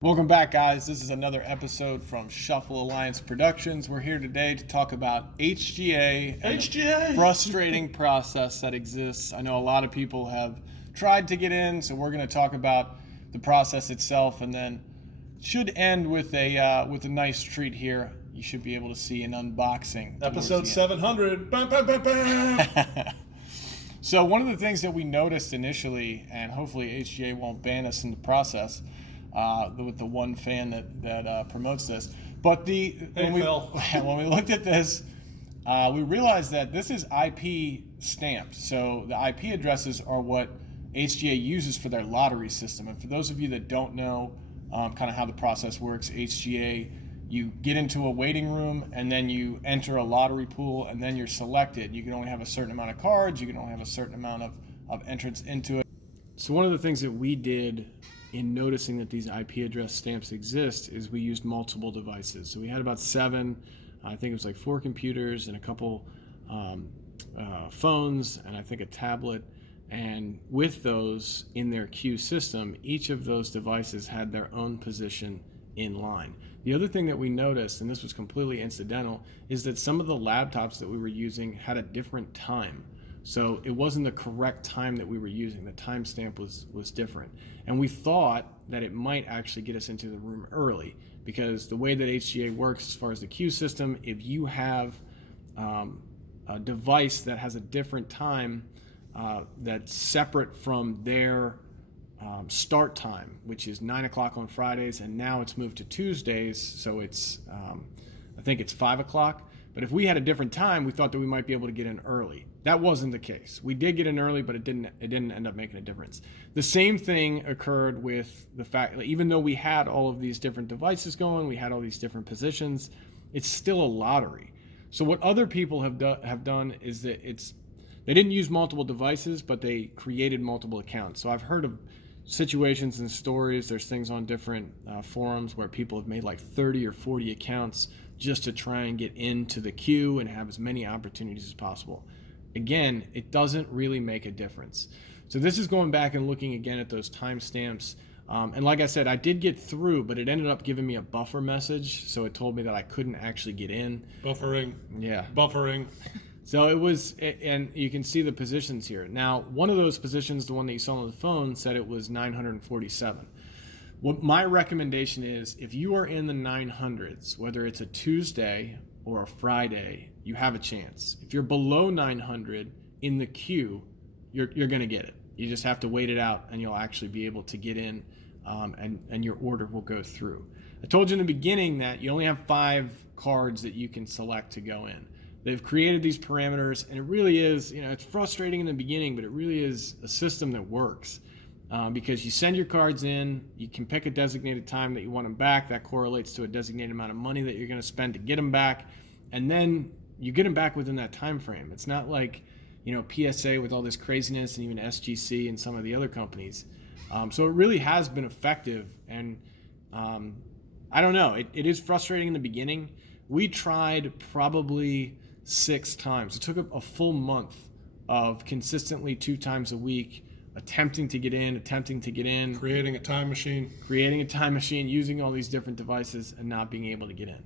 Welcome back, guys. This is another episode from Shuffle Alliance Productions. We're here today to talk about HGA and the frustrating process that exists. I know a lot of people have tried to get in, so we're going to talk about the process itself, and then should end with a nice treat here. You should be able to see an unboxing. Episode 700. Bam, bam, bam, bam. So one of the things that we noticed initially, and hopefully HGA won't ban us in the process, with the one fan that promotes this. But when we looked at this, we realized that this is IP stamped. So the IP addresses are what HGA uses for their lottery system. And for those of you that don't know kind of how the process works, HGA, you get into a waiting room and then you enter a lottery pool and then you're selected. You can only have a certain amount of cards. You can only have a certain amount of entrance into it. So one of the things that we did in noticing that these IP address stamps exist is we used multiple devices. So we had about 7, I think it was like 4 computers and a couple phones and I think a tablet. And with those in their queue system, each of those devices had their own position in line. The other thing that we noticed, and this was completely incidental, is that some of the laptops that we were using had a different time. So it wasn't the correct time that we were using. The timestamp was different. And we thought that it might actually get us into the room early, because the way that HGA works as far as the queue system, if you have a device that has a different time that's separate from their start time, which is 9 o'clock on Fridays, and now it's moved to Tuesdays, so it's I think it's 5 o'clock. But if we had a different time, we thought that we might be able to get in early. That wasn't the case. We did get in early, but it didn't end up making a difference. The same thing occurred with the fact that even though we had all of these different devices going, we had all these different positions, it's still a lottery. So what other people have done is that they didn't use multiple devices, but they created multiple accounts. So I've heard of situations and stories. There's things on different forums where people have made like 30 or 40 accounts just to try and get into the queue and have as many opportunities as possible. Again, it doesn't really make a difference. So this is going back and looking again at those timestamps. And like I said, I did get through, but it ended up giving me a buffer message. So it told me that I couldn't actually get in. Buffering. Yeah. Buffering. So it was, and you can see the positions here. Now, one of those positions, the one that you saw on the phone, said it was 947. What my recommendation is, if you are in the 900s, whether it's a Tuesday or a Friday, you have a chance. If you're below 900 in the queue, you're going to get it. You just have to wait it out, and you'll actually be able to get in, and your order will go through. I told you in the beginning that you only have 5 cards that you can select to go in. They've created these parameters, and it really is, it's frustrating in the beginning, but it really is a system that works. Because you send your cards in, you can pick a designated time that you want them back. That correlates to a designated amount of money that you're going to spend to get them back, and then you get them back within that time frame. It's not like PSA with all this craziness, and even SGC and some of the other companies. So it really has been effective, and I don't know. It is frustrating in the beginning. We tried probably 6 times. It took a full month of consistently 2 times a week attempting to get in, Creating a time machine, using all these different devices and not being able to get in.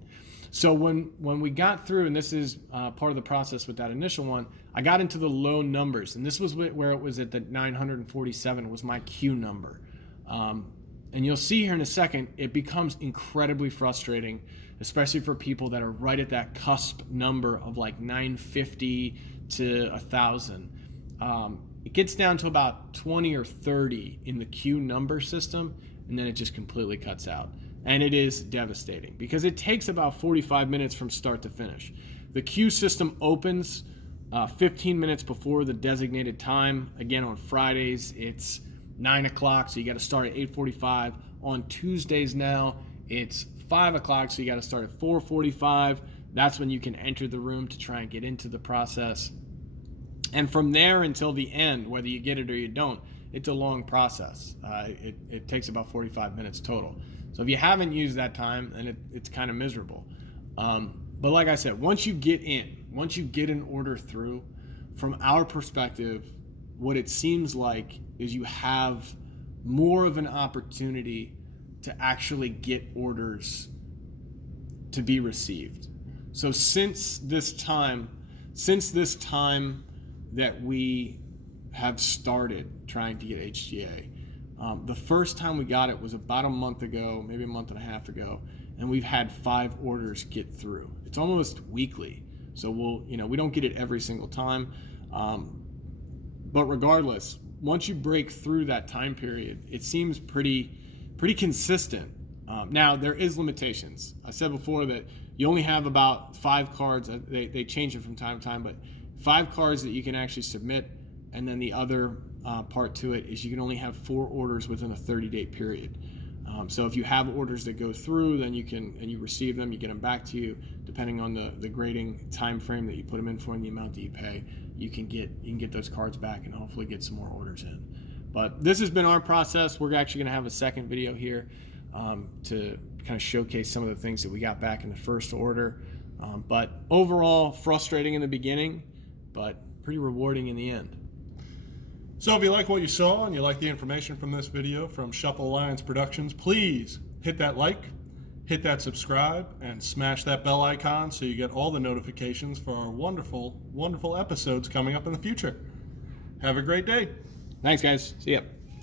So when we got through, and this is part of the process with that initial one, I got into the low numbers, and this was where it was at the 947 was my queue number. And you'll see here in a second, it becomes incredibly frustrating, especially for people that are right at that cusp number of like 950 to 1,000. It gets down to about 20 or 30 in the queue number system, and then it just completely cuts out. And it is devastating because it takes about 45 minutes from start to finish. The queue system opens 15 minutes before the designated time. Again, on Fridays, it's 9 o'clock, so you got to start at 8:45. On Tuesdays now, it's 5 o'clock, so you got to start at 4:45. That's when you can enter the room to try and get into the process. And from there until the end, whether you get it or you don't, it's a long process. It takes about 45 minutes total. So if you haven't used that time, then it's kind of miserable. But like I said, once you get an order through, from our perspective, what it seems like is you have more of an opportunity to actually get orders to be received. So since this time that we have started trying to get HGA, the first time we got it was about a month ago, maybe a month and a half ago, and we've had 5 orders get through. It's almost weekly. So we don't get it every single time. But regardless, once you break through that time period, it seems pretty consistent. Now, there is limitations. I said before that you only have about 5 cards. They change it from time to time, but 5 cards that you can actually submit. And then the other part to it is you can only have 4 orders within a 30-day period. So if you have orders that go through, then you receive them, you get them back to you, depending on the grading time frame that you put them in for and the amount that you pay, you can get those cards back and hopefully get some more orders in. But this has been our process. We're actually going to have a second video here to kind of showcase some of the things that we got back in the first order. But overall, frustrating in the beginning, but pretty rewarding in the end. So if you like what you saw and you like the information from this video from Shuffle Alliance Productions, please hit that like, hit that subscribe, and smash that bell icon so you get all the notifications for our wonderful, wonderful episodes coming up in the future. Have a great day. Thanks, guys. See ya.